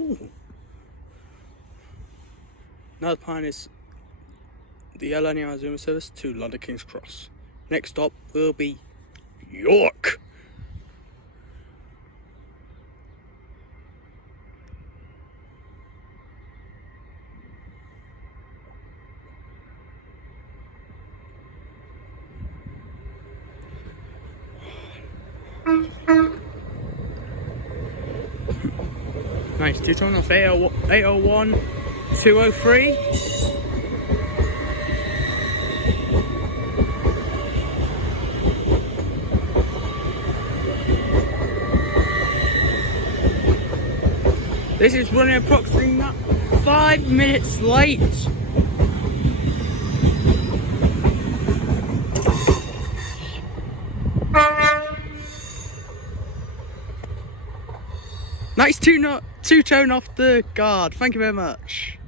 Ooh. Now the plan is the Yellow Azuma service to London King's Cross. Next stop will be York. Nice, 2 tons off 801, 203. This is running approximately 5 minutes late. Nice two-tone off the guard. Thank you very much.